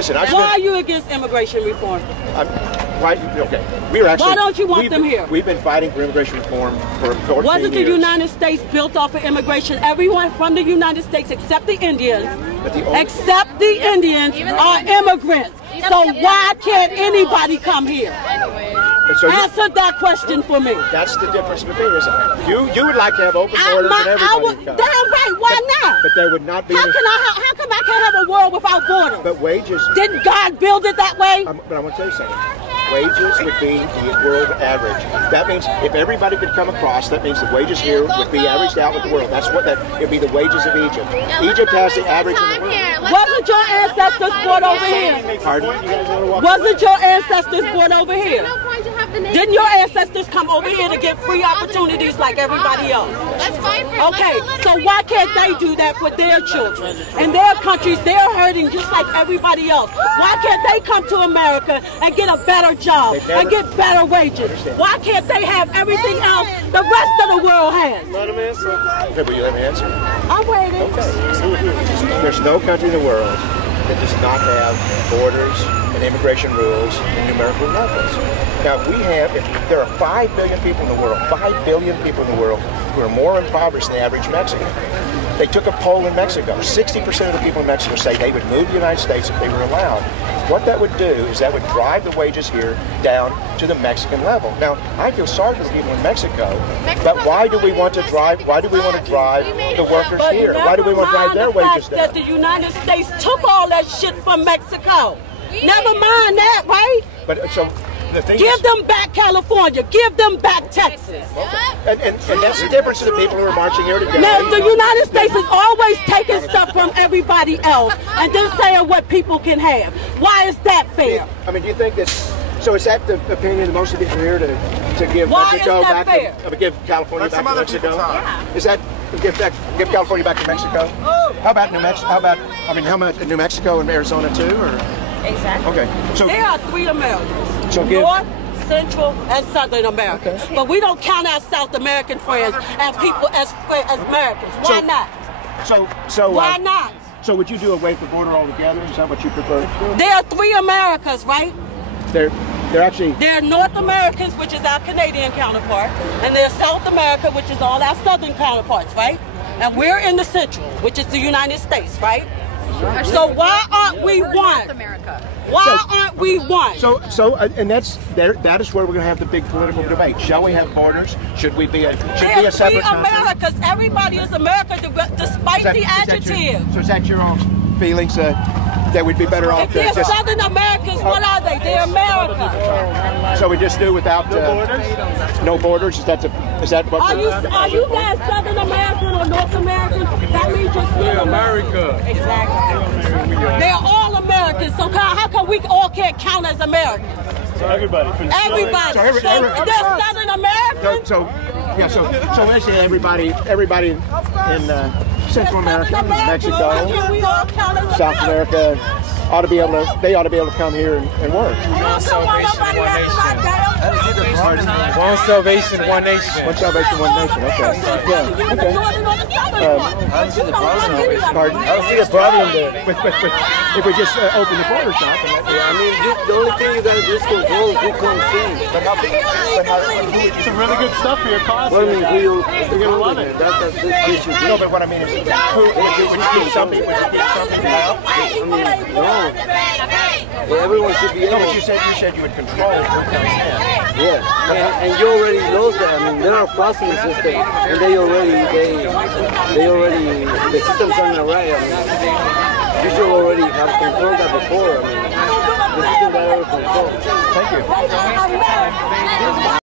listen, why are you against immigration reform? Okay, we're actually. Why don't you want them here? We've been fighting for immigration reform for 14 years. Wasn't the United States built off of immigration? Everyone from the United States, except the Indians, are immigrants. So why can't anybody come here? So answer that question for me. That's the difference in opinions. You would like to have open borders and everybody come. Damn right, why not? But there would not be. How come I can't have a world without borders? But wages. Didn't God build it that way? But I want to tell you something. Wages would be the world average. That means if everybody could come across, that means the wages here would be averaged out with the world. That's what it'd be the wages of Egypt. Egypt has the average in the world. Wasn't your ancestors brought over here? Pardon? Wasn't your ancestors brought over here? Didn't your ancestors come over here to get free opportunities like everybody else? Okay, so why can't they do that for their children? In their countries, they're hurting just like everybody else. Why can't they come to America and get a better job and get better wages? Why can't they have everything else the rest of the world has? Let them answer. Okay, will you let me answer? I'm waiting. Okay. There's no country in the world that does not have borders and immigration rules and numerical levels. Now, if there are 5 billion people in the world, 5 billion people in the world who are more impoverished than the average Mexican. They took a poll in Mexico. 60% of the people in Mexico say they would move to the United States if they were allowed. What that would do is that would drive the wages here down to the Mexican level. Now, I feel sorry for the people in Mexico, but why do we want to drive? Why do we want to drive the workers here? Why do we want to drive their wages down? That the United States took all that shit from Mexico. Never mind that, right? But so. Give them back California. Give them back Texas. And that's the difference to the people who are marching here today. Now, the United States is always taking stuff from everybody else and then saying what people can have. Why is that fair? I mean, do you think that? So is that the opinion of most of the people here to give Mexico back? To give California back to Mexico? Yeah. Is that give California back to Mexico? How about New Mexico? How much New Mexico and Arizona too? Or? Exactly. Okay. So there are 3 Americas. So North, Central, and Southern America. Okay. But we don't count our South American friends and people as Americans. Why not? Why not? So would you do away with the border altogether? Is that what you prefer? There are 3 Americas, right? They're actually... There are North Americans, which is our Canadian counterpart, and there's South America, which is all our Southern counterparts, right? And we're in the Central, which is the United States, right? So why aren't we one? Why aren't we one? And that is where we're going to have the big political debate. Shall we have borders? Should we be a separate country? Americas. Everybody is America, despite the adjective. So is that your own feelings that we'd be better off? If they're Southern Americans, what are they? They're America. So we just do without no borders. Is that what? Are you guys Southern American or North American? That means just America. Exactly. They're all Americans. So how come we all can't count as Americans? So everybody. Everybody. So they're Southern Americans. So let's say everybody in Central America, Mexico, South America ought to be able to come here and work. One salvation, one nation. One salvation, one nation. Okay. Yeah. Okay. I don't see the problem. Pardon? I don't see the problem there. If we just open the border shop. I mean, the only thing you gotta do is control who comes in. Some really good stuff here, Well, I mean, you're gonna love it. That's the issue. No, but what I mean is, would you keep something out? Well, everyone should be able. No, but you said you would control who comes in. Yeah, and you already know that. I mean, there are flaws in the system, and they already, the system's on the right. I mean, you should already have controlled that before. I mean, the system that already controlled. Thank you.